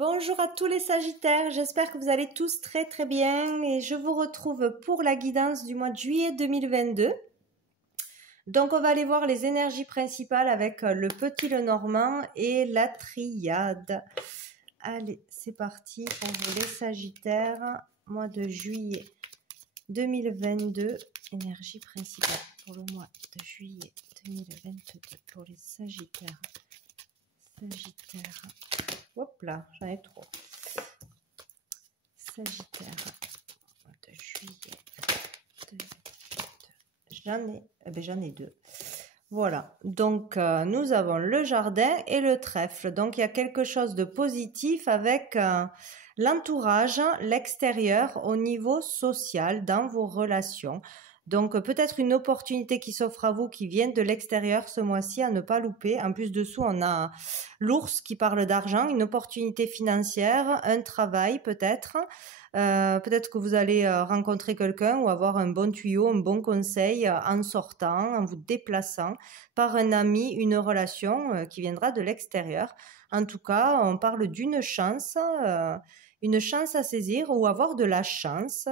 Bonjour à tous les Sagittaires, j'espère que vous allez tous très très bien et je vous retrouve pour la guidance du mois de juillet 2022. Donc on va aller voir les énergies principales avec le petit Lenormand et la triade. Allez, c'est parti pour vous les Sagittaires, mois de juillet 2022, énergie principale pour le mois de juillet 2022 pour les Sagittaires. Sagittaire. Hop là, j'en ai trop. Sagittaire, mois de juillet 2022. J'en ai deux. Voilà, donc nous avons le jardin et le trèfle. Donc il y a quelque chose de positif avec l'entourage, l'extérieur au niveau social dans vos relations. Donc peut-être une opportunité qui s'offre à vous qui vient de l'extérieur ce mois-ci à ne pas louper. En plus dessous, on a l'ours qui parle d'argent, une opportunité financière, un travail peut-être. Peut-être que vous allez rencontrer quelqu'un ou avoir un bon tuyau, un bon conseil en sortant, en vous déplaçant par un ami, une relation qui viendra de l'extérieur. En tout cas, on parle d'une chance à saisir ou avoir de la chance.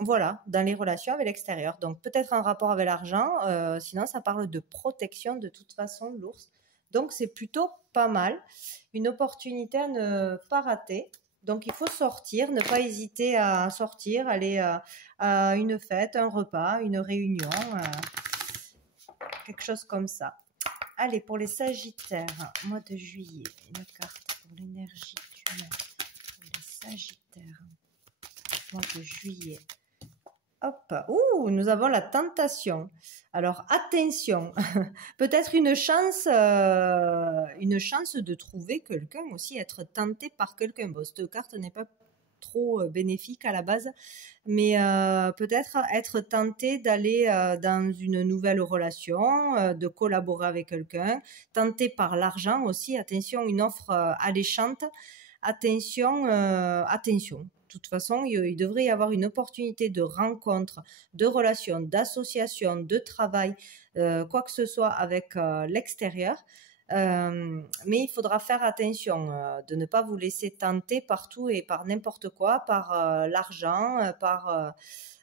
Voilà, dans les relations avec l'extérieur. Donc peut-être en rapport avec l'argent, sinon ça parle de protection de toute façon, l'ours. Donc c'est plutôt pas mal, une opportunité à ne pas rater. Donc il faut sortir, ne pas hésiter à sortir, aller à une fête, un repas, une réunion, quelque chose comme ça. Allez, pour les Sagittaires, mois de juillet, une carte pour l'énergie du mois pour les Sagittaires, mois de juillet. Hop, nous avons la tentation. Alors attention, peut-être une chance de trouver quelqu'un aussi, être tenté par quelqu'un. Bon, cette carte n'est pas trop bénéfique à la base, mais peut-être être tenté d'aller dans une nouvelle relation, de collaborer avec quelqu'un, tenté par l'argent aussi. Attention, une offre alléchante. Attention. De toute façon, il devrait y avoir une opportunité de rencontre, de relation, d'association, de travail, quoi que ce soit avec l'extérieur. Mais il faudra faire attention de ne pas vous laisser tenter partout et par n'importe quoi, par l'argent, par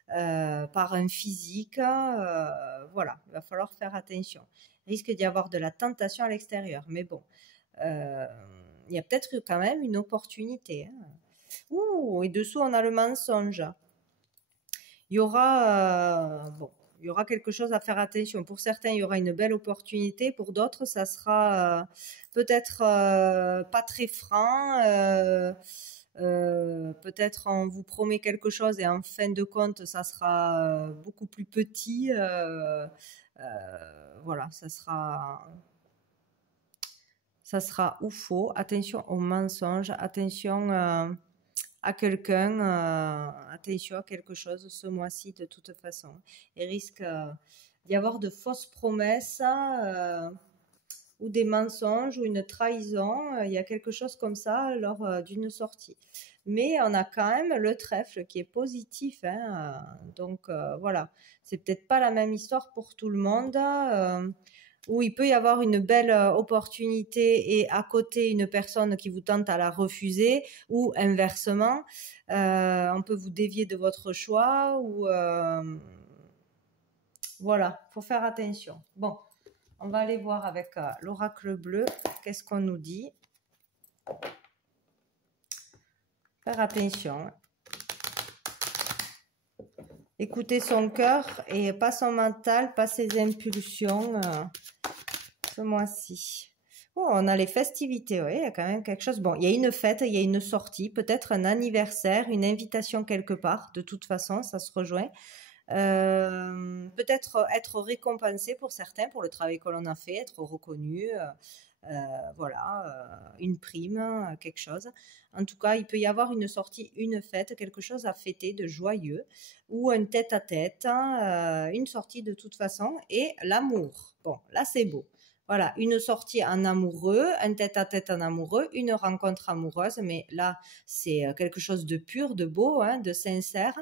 un physique. Voilà, il va falloir faire attention. Il risque d'y avoir de la tentation à l'extérieur, mais bon, il y a peut-être quand même une opportunité. Et dessous, on a le mensonge. Il y aura, il y aura quelque chose à faire attention. Pour certains, il y aura une belle opportunité. Pour d'autres, ça sera peut-être pas très franc. Peut-être on vous promet quelque chose et en fin de compte, ça sera beaucoup plus petit. Voilà, ça sera ou faux. Attention aux mensonges. Attention à quelqu'un, attention à quelque chose ce mois-ci de toute façon. Il risque d'y avoir de fausses promesses ou des mensonges ou une trahison. Il y a quelque chose comme ça lors d'une sortie. Mais on a quand même le trèfle qui est positif. Donc voilà, c'est peut-être pas la même histoire pour tout le monde. Où il peut y avoir une belle opportunité et à côté une personne qui vous tente à la refuser ou inversement, on peut vous dévier de votre choix ou voilà, faut faire attention. Bon, on va aller voir avec l'oracle bleu, qu'est-ce qu'on nous dit. Faire attention. Écouter son cœur et pas son mental, pas ses impulsions ce mois-ci. On a les festivités, oui, il y a quand même quelque chose. Bon, il y a une fête, il y a une sortie, peut-être un anniversaire, une invitation quelque part. De toute façon, ça se rejoint. Peut-être être récompensé pour certains, pour le travail que l'on a fait, être reconnu. Voilà, une prime, quelque chose. En tout cas, il peut y avoir une sortie, une fête, quelque chose à fêter de joyeux, ou un tête-à-tête, une sortie de toute façon, et l'amour. Bon, là c'est beau. Voilà, une sortie en amoureux, un tête-à-tête en amoureux, une rencontre amoureuse, mais là c'est quelque chose de pur, de beau, de sincère.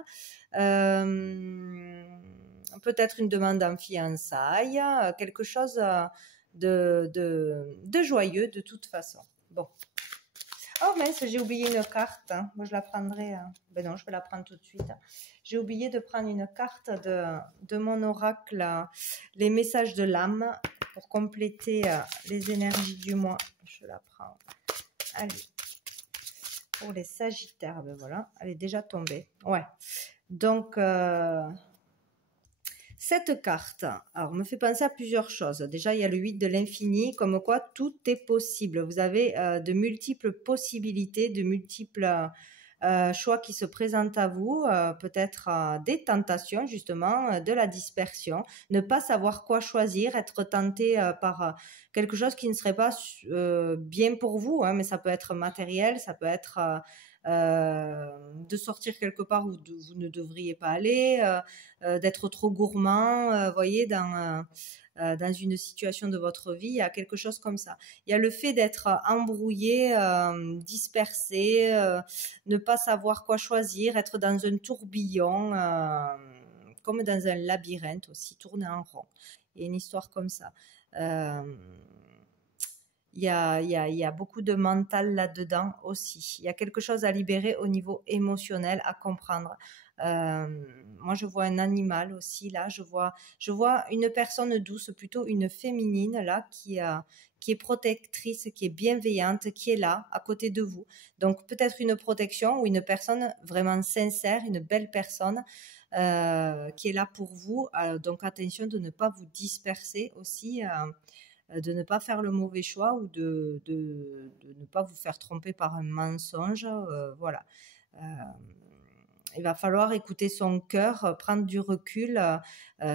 Peut-être une demande en fiançailles, quelque chose de joyeux de toute façon. Bon. Oh mince, j'ai oublié une carte. Hein. Moi, je la prendrai. Ben non, je vais la prendre tout de suite. J'ai oublié de prendre une carte de mon oracle, les messages de l'âme, pour compléter les énergies du mois. Je la prends. Allez. Pour les Sagittaires, ben voilà, elle est déjà tombée. Ouais. Donc, cette carte, alors, me fait penser à plusieurs choses. Déjà, il y a le 8 de l'infini, comme quoi tout est possible. Vous avez de multiples possibilités, de multiples choix qui se présentent à vous, peut-être des tentations, justement, de la dispersion, ne pas savoir quoi choisir, être tenté par quelque chose qui ne serait pas bien pour vous, hein, mais ça peut être matériel, ça peut être de sortir quelque part où vous ne devriez pas aller, d'être trop gourmand, voyez, dans une situation de votre vie, il y a quelque chose comme ça. Il y a le fait d'être embrouillé, dispersé, ne pas savoir quoi choisir, être dans un tourbillon, comme dans un labyrinthe aussi, tourner en rond. Il y a une histoire comme ça. Il y a beaucoup de mental là-dedans aussi. Il y a quelque chose à libérer au niveau émotionnel, à comprendre. Moi, je vois un animal aussi là. Je vois une personne douce, plutôt une féminine là, qui est protectrice, qui est bienveillante, qui est là à côté de vous. Donc peut-être une protection ou une personne vraiment sincère, une belle personne qui est là pour vous. Donc attention de ne pas vous disperser aussi. De ne pas faire le mauvais choix ou de ne pas vous faire tromper par un mensonge. Voilà. Il va falloir écouter son cœur, prendre du recul,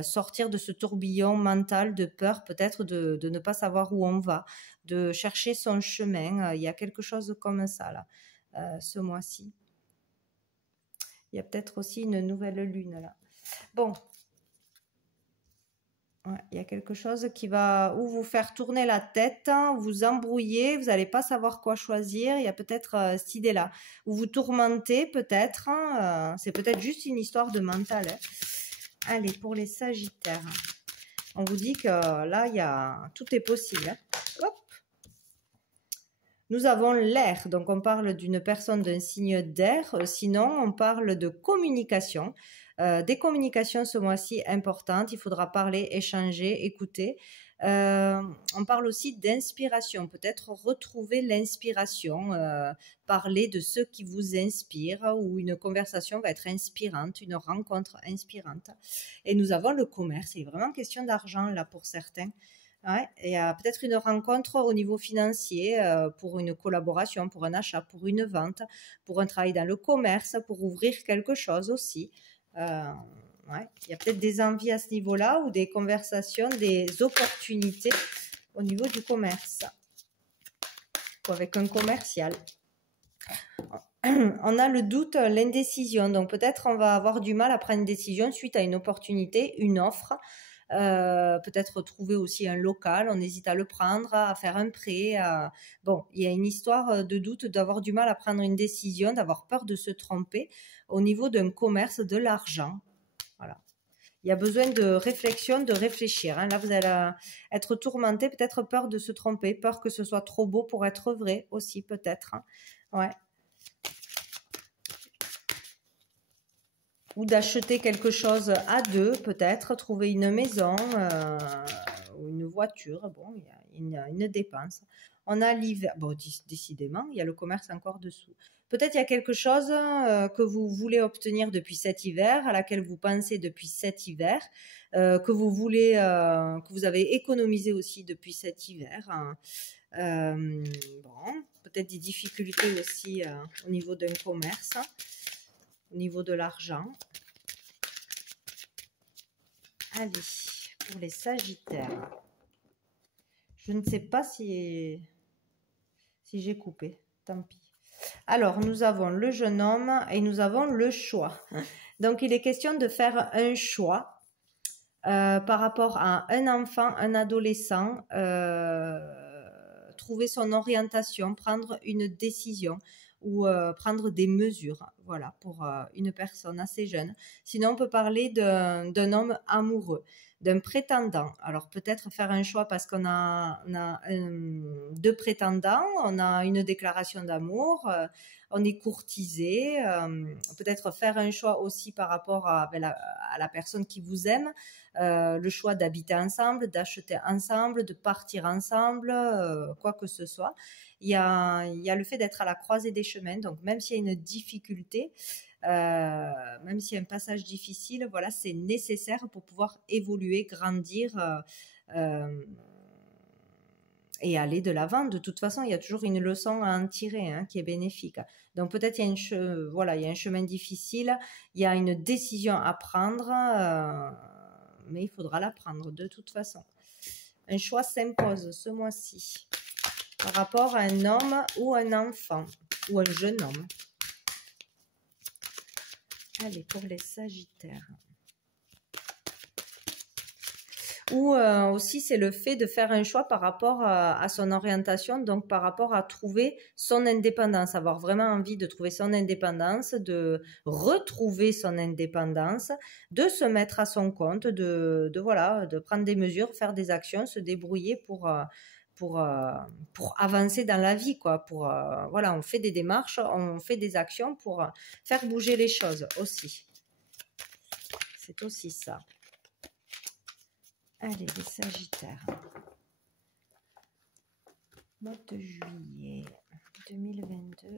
sortir de ce tourbillon mental de peur, peut-être de ne pas savoir où on va, de chercher son chemin. Il y a quelque chose comme ça là, ce mois-ci. Il y a peut-être aussi une nouvelle lune là. Bon. Ouais, il y a quelque chose qui va ou vous faire tourner la tête, hein, vous embrouiller, vous n'allez pas savoir quoi choisir. Il y a peut-être cette idée-là. Ou vous tourmentez peut-être. Hein, c'est peut-être juste une histoire de mental. Hein. Allez, pour les Sagittaires. On vous dit que là, tout est possible. Hein. Hop. Nous avons l'air. Donc, on parle d'une personne d'un signe d'air. Sinon, on parle de communication. Des communications ce mois-ci importantes, il faudra parler, échanger, écouter. On parle aussi d'inspiration, peut-être retrouver l'inspiration, parler de ce qui vous inspire ou une conversation va être inspirante, une rencontre inspirante. Et nous avons le commerce, c'est vraiment question d'argent là pour certains. Ouais, et peut-être une rencontre au niveau financier pour une collaboration, pour un achat, pour une vente, pour un travail dans le commerce, pour ouvrir quelque chose aussi. Ouais. Il y a peut-être des envies à ce niveau-là ou des conversations, des opportunités au niveau du commerce ou avec un commercial. On a le doute, l'indécision. Donc peut-être on va avoir du mal à prendre une décision suite à une opportunité, une offre. Peut-être trouver aussi un local, on hésite à le prendre, à faire un prêt. Bon, il y a une histoire de doute, d'avoir du mal à prendre une décision, d'avoir peur de se tromper au niveau d'un commerce, de l'argent. Voilà. Il y a besoin de réflexion, de réfléchir. Hein. Là, vous allez être tourmenté, peut-être peur de se tromper, peur que ce soit trop beau pour être vrai aussi, peut-être. Hein. Ouais. Ou d'acheter quelque chose à deux, peut-être, trouver une maison ou une voiture. Bon, il y a une dépense. On a l'hiver. Bon, décidément, il y a le commerce encore dessous. Peut-être il y a quelque chose que vous voulez obtenir depuis cet hiver, à laquelle vous pensez depuis cet hiver, que vous voulez, que vous avez économisé aussi depuis cet hiver. Bon, peut-être des difficultés aussi au niveau d'un commerce. Au niveau de l'argent. Allez, pour les Sagittaires. Je ne sais pas si j'ai coupé. Tant pis. Alors, nous avons le jeune homme et nous avons le choix. Donc, il est question de faire un choix par rapport à un enfant, un adolescent, trouver son orientation, prendre une décision ou prendre des mesures. voilà, pour une personne assez jeune. Sinon, on peut parler d'un homme amoureux, d'un prétendant. Alors peut-être faire un choix parce on a deux prétendants, on a une déclaration d'amour, on est courtisé. Peut-être faire un choix aussi par rapport à la personne qui vous aime. Le choix d'habiter ensemble, d'acheter ensemble, de partir ensemble, quoi que ce soit. Il y a le fait d'être à la croisée des chemins, donc même s'il y a une difficulté, même s'il y a un passage difficile, voilà, c'est nécessaire pour pouvoir évoluer, grandir et aller de l'avant. De toute façon, il y a toujours une leçon à en tirer, hein, qui est bénéfique. Donc peut-être il y a voilà, il y a un chemin difficile, il y a une décision à prendre, mais il faudra la prendre de toute façon. Un choix s'impose ce mois-ci par rapport à un homme ou un enfant ou un jeune homme. Allez, pour les Sagittaires. Ou aussi, c'est le fait de faire un choix par rapport à son orientation, donc par rapport à trouver son indépendance, avoir vraiment envie de trouver son indépendance, de retrouver son indépendance, de se mettre à son compte, voilà, de prendre des mesures, faire des actions, se débrouiller pour avancer dans la vie, quoi. Voilà, on fait des démarches, on fait des actions pour faire bouger les choses aussi. C'est aussi ça. Allez, les Sagittaires. Mois de juillet 2022.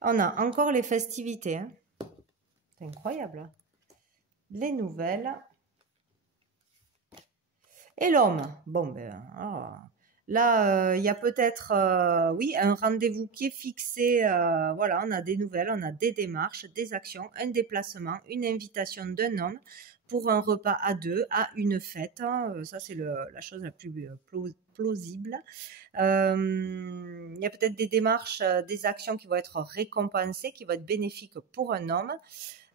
On a encore les festivités, hein. C'est incroyable. Les nouvelles. Et l'homme. Bon, ben, là, il y a peut-être, oui, un rendez-vous qui est fixé. Voilà, on a des nouvelles, on a des démarches, des actions, un déplacement, une invitation d'un homme pour un repas à deux, à une fête. Ça, c'est la chose la plus plausible. Il y a peut-être des démarches, des actions qui vont être récompensées, qui vont être bénéfiques pour un homme.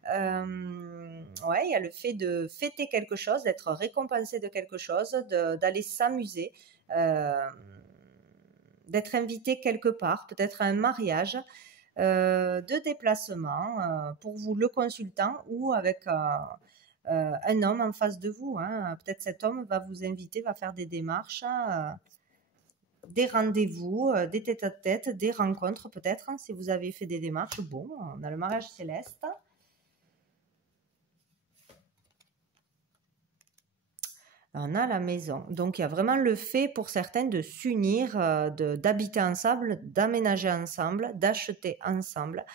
Ouais, il y a le fait de fêter quelque chose, d'être récompensé de quelque chose, d'aller s'amuser, d'être invité quelque part, peut-être à un mariage, de déplacement, pour vous le consultant ou avec un homme en face de vous, hein. Peut-être cet homme va vous inviter, va faire des démarches, des rendez-vous, des tête-à-tête, des rencontres peut-être, hein, si vous avez fait des démarches. Bon, on a le mariage céleste. On a la maison. Donc, il y a vraiment le fait pour certains de s'unir, d'habiter ensemble, d'aménager ensemble, d'acheter ensemble.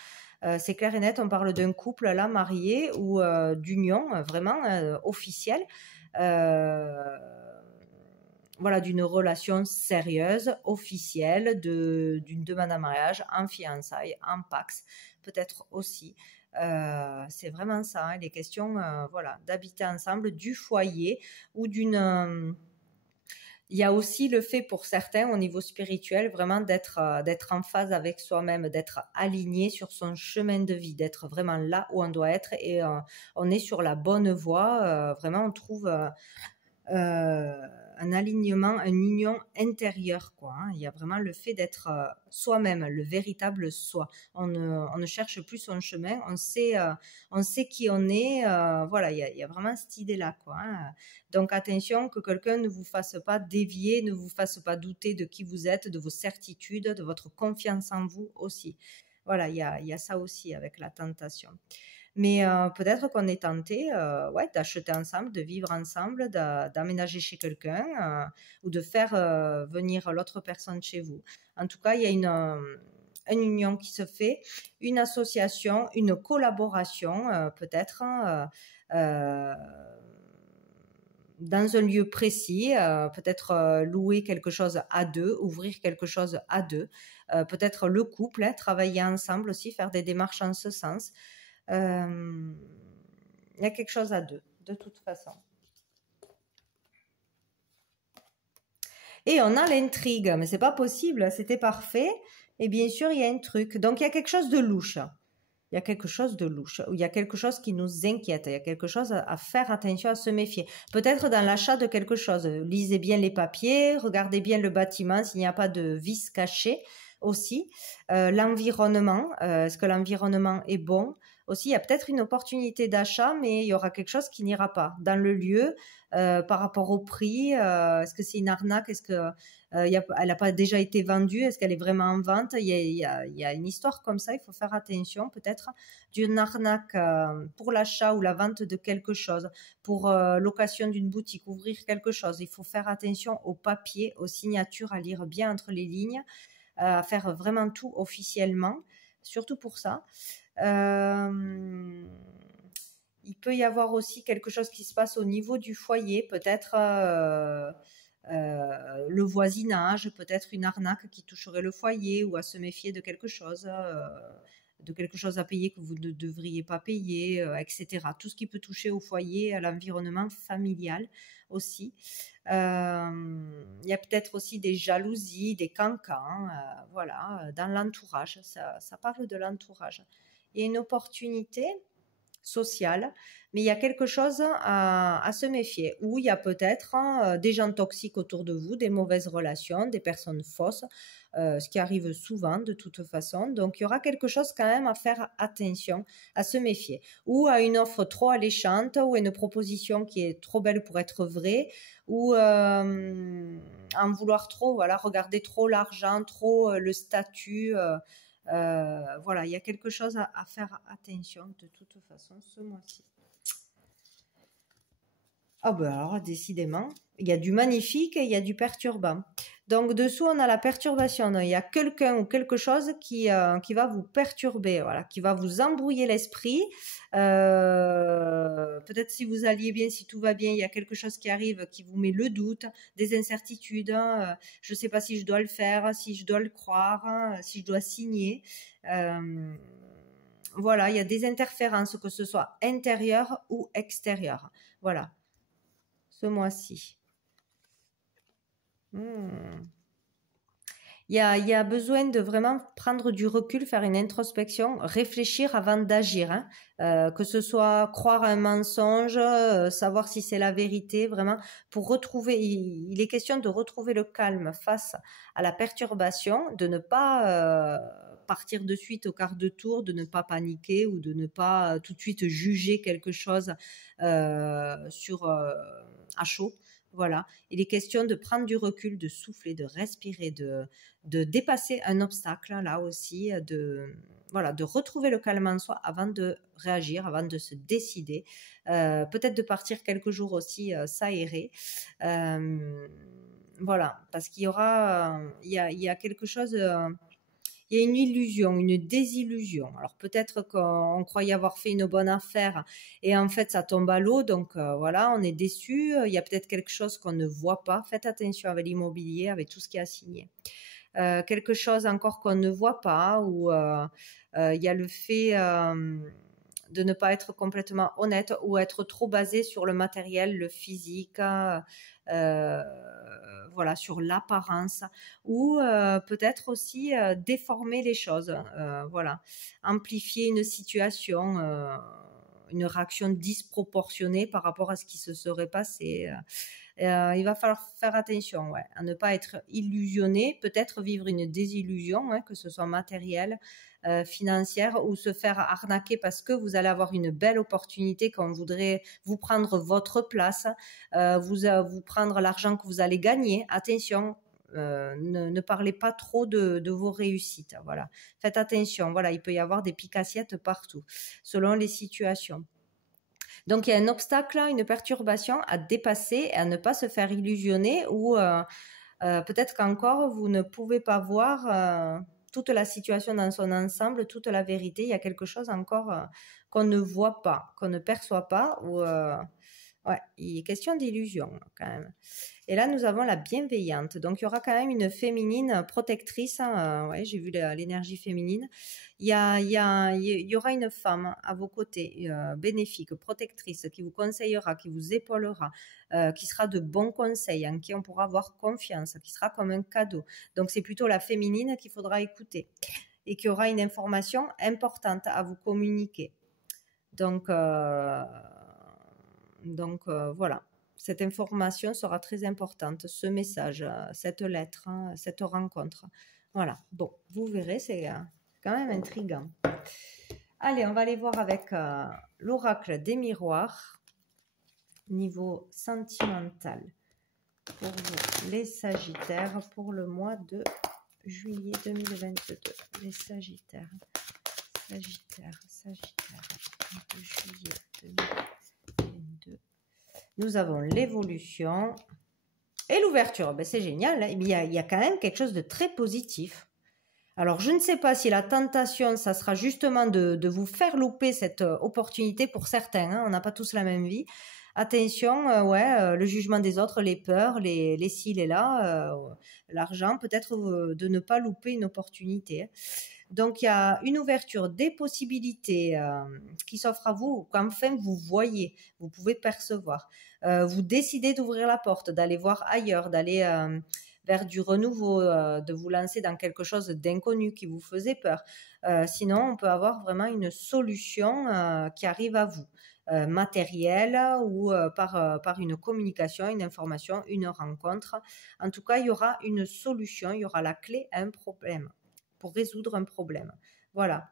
C'est clair et net, on parle d'un couple là marié ou d'union vraiment officielle. Voilà, d'une relation sérieuse, officielle, d'une demande en mariage, en fiançailles, en pax, peut-être aussi. C'est vraiment ça, hein, les questions, voilà, d'habiter ensemble, du foyer ou d'une. Il y a aussi le fait pour certains au niveau spirituel vraiment d'être en phase avec soi-même, d'être aligné sur son chemin de vie, d'être vraiment là où on doit être et on est sur la bonne voie. Vraiment, on trouve un alignement, une union intérieure, quoi, hein. Il y a vraiment le fait d'être soi-même, le véritable soi. On ne cherche plus son chemin, on sait qui on est. Voilà, il y a vraiment cette idée-là, quoi, hein. Donc attention que quelqu'un ne vous fasse pas dévier, ne vous fasse pas douter de qui vous êtes, de vos certitudes, de votre confiance en vous aussi. Voilà, il y a ça aussi avec la tentation. Mais peut-être qu'on est tenté ouais, d'acheter ensemble, de vivre ensemble, d'aménager chez quelqu'un ou de faire venir l'autre personne chez vous. En tout cas, il y a une union qui se fait, une association, une collaboration peut-être dans un lieu précis, peut-être louer quelque chose à deux, ouvrir quelque chose à deux, peut-être le couple, hein, travailler ensemble aussi, faire des démarches en ce sens. Il y a quelque chose à deux, de toute façon. Et on a l'intrigue, mais c'est pas possible, c'était parfait. Et bien sûr, il y a un truc. Donc, il y a quelque chose de louche. Il y a quelque chose de louche. Il y a quelque chose qui nous inquiète. Il y a quelque chose à faire attention, à se méfier. Peut-être dans l'achat de quelque chose. Lisez bien les papiers, regardez bien le bâtiment s'il n'y a pas de vis caché. aussi. L'environnement, est-ce que l'environnement est bon? Aussi, il y a peut-être une opportunité d'achat, mais il y aura quelque chose qui n'ira pas dans le lieu par rapport au prix. Est-ce que c'est une arnaque? Est-ce que elle n'a pas déjà été vendue? Est-ce qu'elle est vraiment en vente? Il y a une histoire comme ça. Il faut faire attention, peut-être d'une arnaque pour l'achat ou la vente de quelque chose, pour location d'une boutique, ouvrir quelque chose. Il faut faire attention aux papiers, aux signatures, à lire bien entre les lignes, à faire vraiment tout officiellement, surtout pour ça. Il peut y avoir aussi quelque chose qui se passe au niveau du foyer, peut-être le voisinage, peut-être une arnaque qui toucherait le foyer, ou à se méfier de quelque chose à payer que vous ne devriez pas payer, etc. Tout ce qui peut toucher au foyer, à l'environnement familial aussi. Il y a peut-être aussi des jalousies, des cancans, voilà, dans l'entourage. Ça parle de l'entourage. Il y a une opportunité sociale, mais il y a quelque chose à se méfier, où il y a peut-être des gens toxiques autour de vous, des mauvaises relations, des personnes fausses, ce qui arrive souvent de toute façon. Donc il y aura quelque chose quand même à faire attention, à se méfier, ou à une offre trop alléchante, ou à une proposition qui est trop belle pour être vraie, ou en vouloir trop, voilà, regarder trop l'argent, trop le statut. Voilà, il y a quelque chose à faire attention de toute façon ce mois-ci. Ah ben alors, décidément, il y a du magnifique et il y a du perturbant. Donc, dessous, on a la perturbation. Donc, il y a quelqu'un ou quelque chose qui va vous perturber, voilà, qui va vous embrouiller l'esprit. Peut-être si vous alliez bien, si tout va bien, il y a quelque chose qui arrive qui vous met le doute, des incertitudes. Je ne sais pas si je dois le faire, si je dois le croire, si je dois signer. Voilà, il y a des interférences, que ce soit intérieures ou extérieures. Voilà, ce mois-ci. Il y a besoin de vraiment prendre du recul, faire une introspection, réfléchir avant d'agir, hein. Que ce soit croire à un mensonge, savoir si c'est la vérité, vraiment, pour retrouver, il est question de retrouver le calme face à la perturbation, de ne pas partir de suite au quart de tour, de ne pas paniquer ou de ne pas tout de suite juger quelque chose à chaud. Voilà, il est question de prendre du recul, de souffler, de respirer, de dépasser un obstacle là aussi, de retrouver le calme en soi avant de réagir, avant de se décider, peut-être de partir quelques jours aussi s'aérer, voilà, parce qu'il y aura, il y a quelque chose. Il y a une illusion, une désillusion. Alors peut-être qu'on croyait avoir fait une bonne affaire et en fait ça tombe à l'eau, donc voilà, on est déçu. Il y a peut-être quelque chose qu'on ne voit pas. Faites attention avec l'immobilier, avec tout ce qui est assigné. Quelque chose encore qu'on ne voit pas, ou il y a le fait de ne pas être complètement honnête ou être trop basé sur le matériel, le physique, voilà, sur l'apparence, ou peut-être aussi déformer les choses, voilà, amplifier une situation, une réaction disproportionnée par rapport à ce qui se serait passé. Il va falloir faire attention, ouais, à ne pas être illusionné, peut-être vivre une désillusion, hein, que ce soit matérielle, financière, ou se faire arnaquer parce que vous allez avoir une belle opportunité, qu'on voudrait vous prendre votre place, vous prendre l'argent que vous allez gagner. Attention, ne parlez pas trop de vos réussites. Voilà, faites attention. Voilà, il peut y avoir des piques-assiettes partout, selon les situations. Donc il y a un obstacle, une perturbation à dépasser et à ne pas se faire illusionner, ou peut-être qu'encore vous ne pouvez pas voir toute la situation dans son ensemble, toute la vérité. Il y a quelque chose encore qu'on ne voit pas, qu'on ne perçoit pas, ou ouais, il est question d'illusion quand même. Et là, nous avons la bienveillante. Donc, il y aura quand même une féminine protectrice, hein. Ouais, j'ai vu l'énergie féminine. Il y aura une femme à vos côtés, bénéfique, protectrice, qui vous conseillera, qui vous épaulera, qui sera de bons conseils, en qui on pourra avoir confiance, qui sera comme un cadeau. Donc, c'est plutôt la féminine qu'il faudra écouter, et qui aura une information importante à vous communiquer. Donc voilà. Cette information sera très importante, ce message, cette lettre, hein, cette rencontre. Voilà, bon, vous verrez, c'est quand même intriguant. Allez, on va aller voir avec l'oracle des miroirs, niveau sentimental, pour vous, les Sagittaires, pour le mois de juillet 2022. Les Sagittaires, Sagittaire, de juillet 2022. Nous avons l'évolution et l'ouverture. Ben, c'est génial, hein. Il y a quand même quelque chose de très positif. Alors, je ne sais pas si la tentation, ça sera justement de vous faire louper cette opportunité pour certains. Hein, on n'a pas tous la même vie. Attention, le jugement des autres, les peurs, les ci, les là, l'argent, peut-être de ne pas louper une opportunité. Donc, il y a une ouverture des possibilités qui s'offrent à vous, qu'enfin vous voyez, vous pouvez percevoir. Vous décidez d'ouvrir la porte, d'aller voir ailleurs, d'aller vers du renouveau, de vous lancer dans quelque chose d'inconnu qui vous faisait peur. Sinon, on peut avoir vraiment une solution qui arrive à vous, matérielle ou par une communication, une information, une rencontre. En tout cas, il y aura une solution, il y aura la clé à un problème, pour résoudre un problème. Voilà,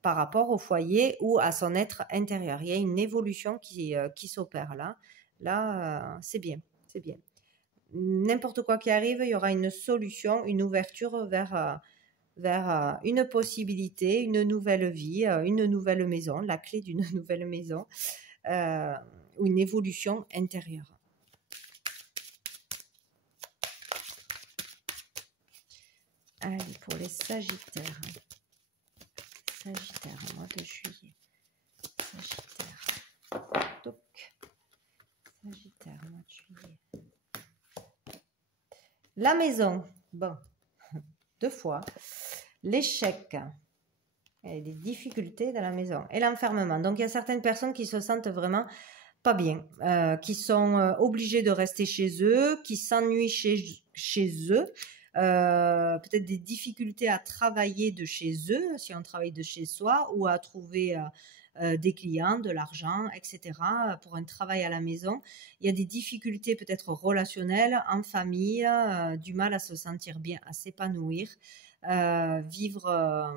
par rapport au foyer ou à son être intérieur. Il y a une évolution qui s'opère là. Là, c'est bien, c'est bien. N'importe quoi qui arrive, il y aura une solution, une ouverture vers une possibilité, une nouvelle vie, une nouvelle maison, la clé d'une nouvelle maison, ou une évolution intérieure. Allez, pour les Sagittaires. Sagittaire, mois de juillet. Sagittaire. Donc, Sagittaire, mois de juillet. La maison. Bon, 2 fois. L'échec. Il y a des difficultés dans la maison. Et l'enfermement. Donc, il y a certaines personnes qui se sentent vraiment pas bien, qui sont obligés de rester chez eux, qui s'ennuient chez eux, peut-être des difficultés à travailler de chez eux, si on travaille de chez soi, ou à trouver des clients, de l'argent, etc. Pour un travail à la maison. Il y a des difficultés peut-être relationnelles, en famille, du mal à se sentir bien, à s'épanouir, vivre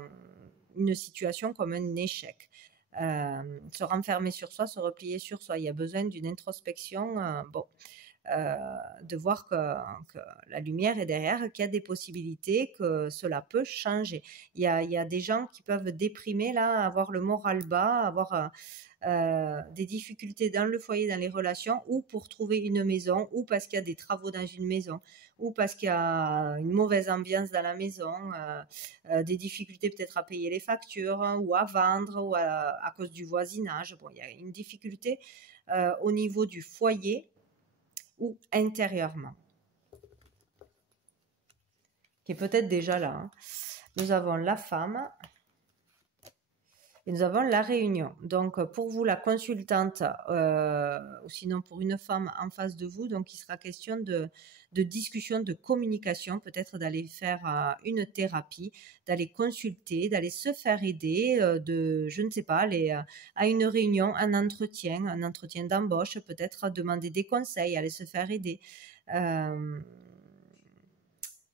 une situation comme un échec. Se renfermer sur soi, se replier sur soi. Il y a besoin d'une introspection, de voir que la lumière est derrière, qu'il y a des possibilités, que cela peut changer. Il y a des gens qui peuvent déprimer, là, avoir le moral bas, avoir des difficultés dans le foyer, dans les relations, ou pour trouver une maison, ou parce qu'il y a des travaux dans une maison, ou parce qu'il y a une mauvaise ambiance dans la maison, des difficultés peut-être à payer les factures, hein, ou à vendre, ou à cause du voisinage. Bon, il y a une difficulté au niveau du foyer ou intérieurement, qui est peut-être déjà là. Hein. Nous avons la femme et nous avons la réunion. Donc, pour vous, la consultante, ou sinon pour une femme en face de vous, donc il sera question de discussion, de communication, peut-être d'aller faire une thérapie, d'aller consulter, d'aller se faire aider, je ne sais pas, aller à une réunion, un entretien d'embauche, peut-être demander des conseils, aller se faire aider.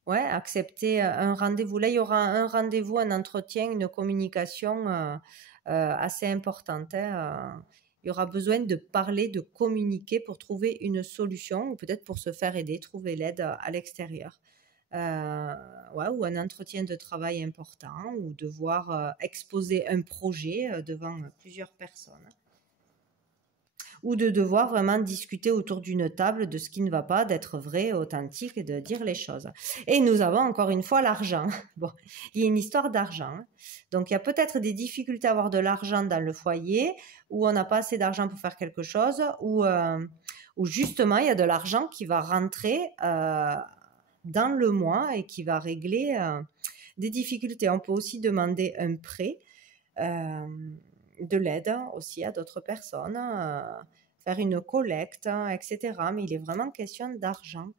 Accepter un rendez-vous. Là, il y aura un rendez-vous, un entretien, une communication assez importante. Hein. Il y aura besoin de parler, de communiquer pour trouver une solution ou peut-être pour se faire aider, trouver l'aide à l'extérieur. Ou un entretien de travail important ou devoir exposer un projet devant plusieurs personnes. Ou de devoir vraiment discuter autour d'une table de ce qui ne va pas, d'être vrai, authentique et de dire les choses. Et nous avons encore une fois l'argent. Bon, il y a une histoire d'argent. Donc, il y a peut-être des difficultés à avoir de l'argent dans le foyer, où on n'a pas assez d'argent pour faire quelque chose, ou justement, il y a de l'argent qui va rentrer dans le mois et qui va régler des difficultés. On peut aussi demander un prêt, de l'aide aussi à d'autres personnes, faire une collecte, etc. Mais il est vraiment question d'argent.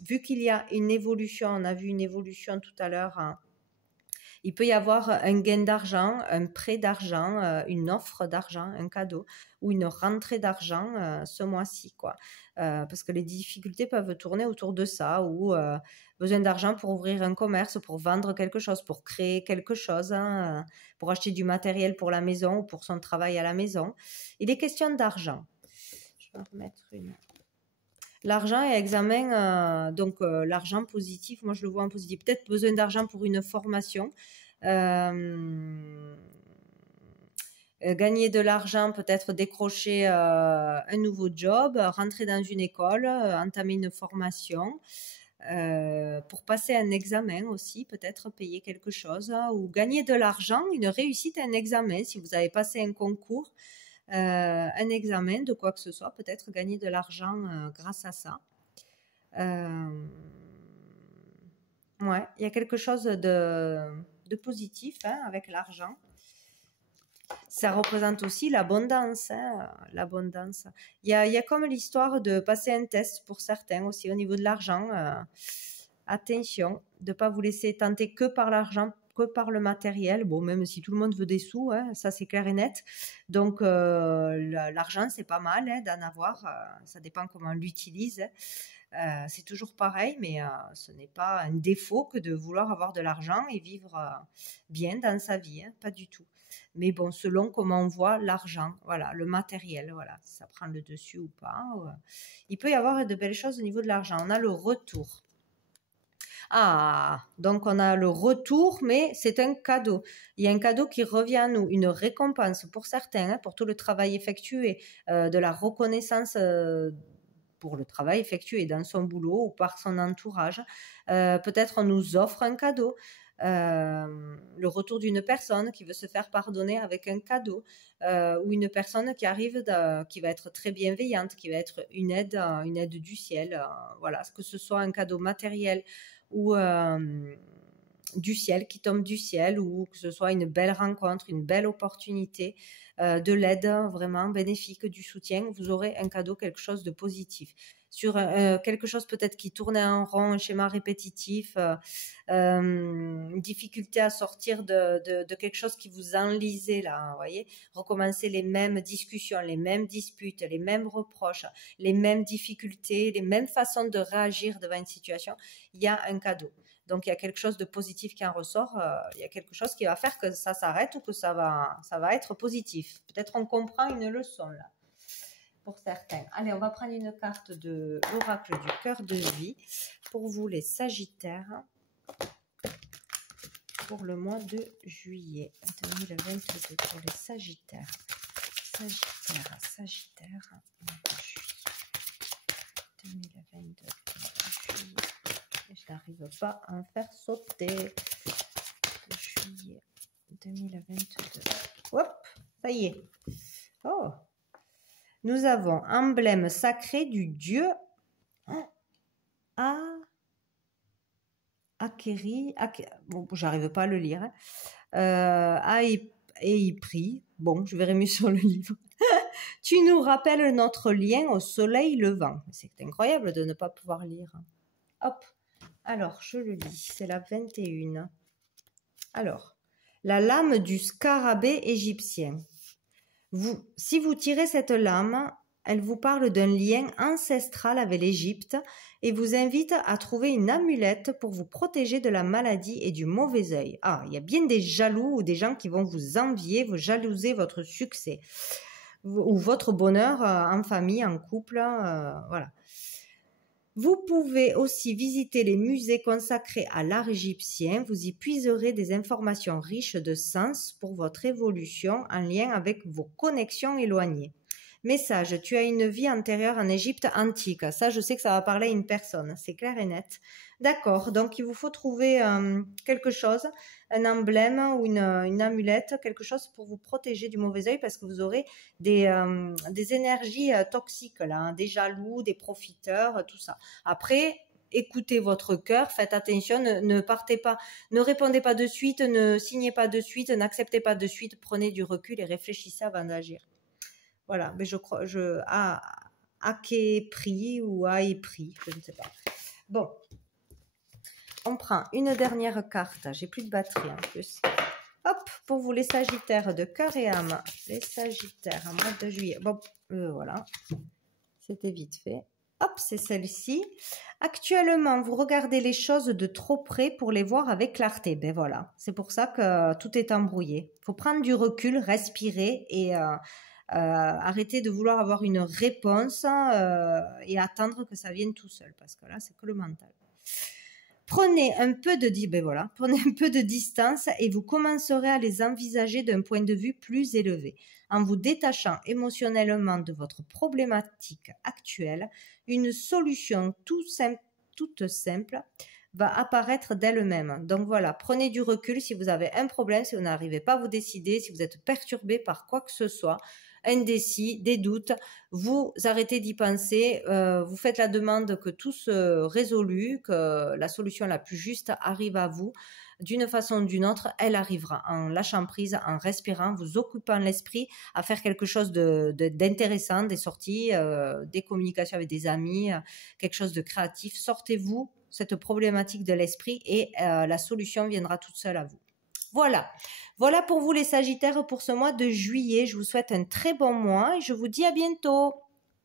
Vu qu'il y a une évolution, on a vu une évolution tout à l'heure, hein, Il peut y avoir un gain d'argent, un prêt d'argent, une offre d'argent, un cadeau ou une rentrée d'argent ce mois-ci, quoi. Parce que les difficultés peuvent tourner autour de ça ou besoin d'argent pour ouvrir un commerce, pour vendre quelque chose, pour créer quelque chose, hein, pour acheter du matériel pour la maison ou pour son travail à la maison. Il est question d'argent. Je vais remettre une... L'argent et examen, donc l'argent positif, moi je le vois en positif. Peut-être besoin d'argent pour une formation. Gagner de l'argent, peut-être décrocher un nouveau job, rentrer dans une école, entamer une formation. Pour passer un examen aussi, peut-être payer quelque chose, hein, ou gagner de l'argent, une réussite à un examen. Si vous avez passé un concours, un examen de quoi que ce soit, peut-être gagner de l'argent grâce à ça. Ouais, il y a quelque chose de positif hein, avec l'argent. Ça représente aussi l'abondance. Hein, l'abondance. Il y a comme l'histoire de passer un test pour certains aussi au niveau de l'argent. Attention, de ne pas vous laisser tenter que par l'argent, que par le matériel. Bon, même si tout le monde veut des sous, hein, ça c'est clair et net. Donc, l'argent, c'est pas mal hein, d'en avoir. Ça dépend comment on l'utilise. C'est toujours pareil, mais ce n'est pas un défaut que de vouloir avoir de l'argent et vivre bien dans sa vie, hein, pas du tout. Mais bon, selon comment on voit l'argent, voilà, le matériel, voilà, ça prend le dessus ou pas. Il peut y avoir de belles choses au niveau de l'argent. On a le retour. Ah, donc on a le retour, mais c'est un cadeau. Il y a un cadeau qui revient à nous, une récompense pour certains, hein, pour tout le travail effectué, de la reconnaissance pour le travail effectué dans son boulot ou par son entourage. Peut-être on nous offre un cadeau. Le retour d'une personne qui veut se faire pardonner avec un cadeau ou une personne qui arrive qui va être très bienveillante, qui va être une aide du ciel, voilà, que ce soit un cadeau matériel ou du ciel, qui tombe du ciel, ou que ce soit une belle rencontre, une belle opportunité, de l'aide vraiment bénéfique, du soutien, vous aurez un cadeau, quelque chose de positif. Sur quelque chose peut-être qui tournait en rond, un schéma répétitif, difficulté à sortir de quelque chose qui vous enlisait là, vous voyez, recommencer les mêmes discussions, les mêmes disputes, les mêmes reproches, les mêmes difficultés, les mêmes façons de réagir devant une situation, il y a un cadeau. Donc, il y a quelque chose de positif qui en ressort, il y a quelque chose qui va faire que ça s'arrête ou que ça va être positif. Peut-être on comprend une leçon là, pour certains. Allez, on va prendre une carte de l'oracle du cœur de vie pour vous les Sagittaires pour le mois de juillet 2022 pour les Sagittaires. Sagittaire, 2022 juillet. Je n'arrive pas à en faire sauter. Juillet 2022. Hop, ça y est. Oh, nous avons emblème sacré du dieu Akeri. Bon, j'arrive pas à le lire. Aipri. Bon, je verrai mieux sur le livre. Tu nous rappelles notre lien au soleil levant. C'est incroyable de ne pas pouvoir lire. Hop. Alors, je le lis, c'est la 21. Alors, la lame du scarabée égyptien. Si vous tirez cette lame, elle vous parle d'un lien ancestral avec l'Égypte et vous invite à trouver une amulette pour vous protéger de la maladie et du mauvais œil. Ah, il y a bien des jaloux ou des gens qui vont vous envier, vous jalouser votre succès ou votre bonheur en famille, en couple, voilà. Vous pouvez aussi visiter les musées consacrés à l'art égyptien. Vous y puiserez des informations riches de sens pour votre évolution en lien avec vos connexions éloignées. Message, tu as une vie antérieure en Égypte antique. Ça, je sais que ça va parler à une personne, c'est clair et net. D'accord, donc il vous faut trouver quelque chose, un emblème ou une amulette, quelque chose pour vous protéger du mauvais œil parce que vous aurez des énergies toxiques là, hein, des jaloux, des profiteurs, tout ça. Après, écoutez votre cœur, faites attention, ne partez pas, ne répondez pas de suite, ne signez pas de suite, n'acceptez pas de suite, prenez du recul et réfléchissez avant d'agir. Voilà, mais je crois, Akepri ou Aepri, je ne sais pas. Bon, on prend une dernière carte. J'ai plus de batterie en plus. Hop, pour vous les Sagittaires de cœur et âme. Les Sagittaires en mois de juillet. Bon, voilà. C'était vite fait. Hop, c'est celle-ci. Actuellement, vous regardez les choses de trop près pour les voir avec clarté. Ben voilà, c'est pour ça que tout est embrouillé. Il faut prendre du recul, respirer et arrêter de vouloir avoir une réponse et attendre que ça vienne tout seul. Parce que là, c'est que le mental. Prenez un peu de distance et vous commencerez à les envisager d'un point de vue plus élevé. En vous détachant émotionnellement de votre problématique actuelle, une solution toute simple va apparaître d'elle-même. Donc voilà, prenez du recul si vous avez un problème, si vous n'arrivez pas à vous décider, si vous êtes perturbé par quoi que ce soit, indécis, des doutes, vous arrêtez d'y penser, vous faites la demande que tout se résolue, que la solution la plus juste arrive à vous. D'une façon ou d'une autre, elle arrivera en lâchant prise, en respirant, vous occupant l'esprit à faire quelque chose d'intéressant, des sorties, des communications avec des amis, quelque chose de créatif. Sortez-vous cette problématique de l'esprit et la solution viendra toute seule à vous. Voilà pour vous les Sagittaires pour ce mois de juillet. Je vous souhaite un très bon mois et je vous dis à bientôt.